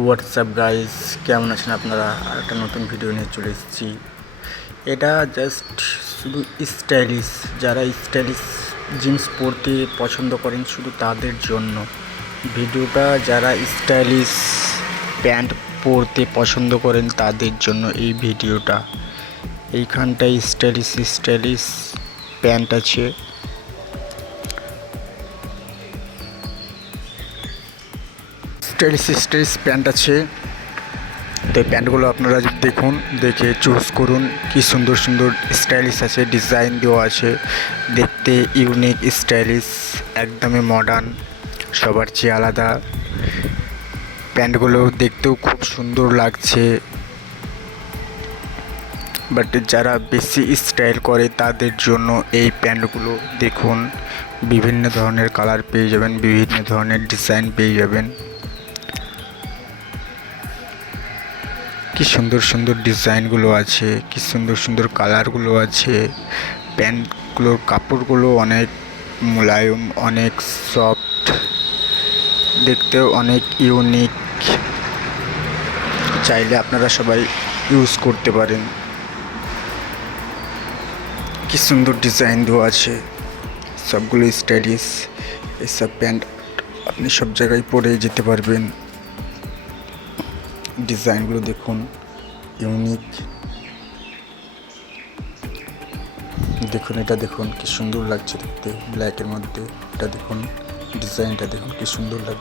WhatsApp guys, কেমন আছেন আপনারা? আর একটা নতুন ভিডিও নিয়ে চলে এসেছি। এটা জাস্ট শুধু স্টাইলিশ, যারা স্টাইলিশ জিন্স পরতে পছন্দ করেন শুধু তাদের জন্য ভিডিওটা। যারা স্টাইলিশ প্যান্ট পরতে পছন্দ করেন তাদের জন্য এই ভিডিওটা। এইখানটায় স্টাইলিশ প্যান্ট আছে, স্টাইলিশ প্যান্ট আছে। তো এই প্যান্টগুলো আপনারা দেখুন, দেখে চুজ করুন। কি সুন্দর সুন্দর স্টাইলিশ আছে, ডিজাইন দেওয়া আছে, দেখতে ইউনিক স্টাইলিশ, একদমই মডার্ন, সবার চেয়ে আলাদা। প্যান্টগুলো দেখতেও খুব সুন্দর লাগছে। বাট যারা বেশি স্টাইল করে তাদের জন্য এই প্যান্টগুলো দেখুন। বিভিন্ন ধরনের কালার পেয়ে যাবেন, বিভিন্ন ধরনের ডিজাইন পেয়ে যাবেন। কি সুন্দর সুন্দর ডিজাইনগুলো আছে, কি সুন্দর সুন্দর কালারগুলো আছে। প্যান্টগুলোর কাপড়গুলো অনেক মোলায়েম, অনেক সফট, দেখতেও অনেক ইউনিক। চাইলে আপনারা সবাই ইউজ করতে পারেন। কি সুন্দর ডিজাইন দেওয়া আছে, সবগুলো স্টাইলিশ। এসব প্যান্ট আপনি সব জায়গায় পরে যেতে পারবেন। ডিজাইনগুলো দেখুন, ইউনিক। দেখুন, এটা দেখুন কি সুন্দর লাগছে দেখতে, ব্ল্যাকের মধ্যে। এটা দেখুন, ডিজাইনটা দেখুন কি সুন্দর লাগছে।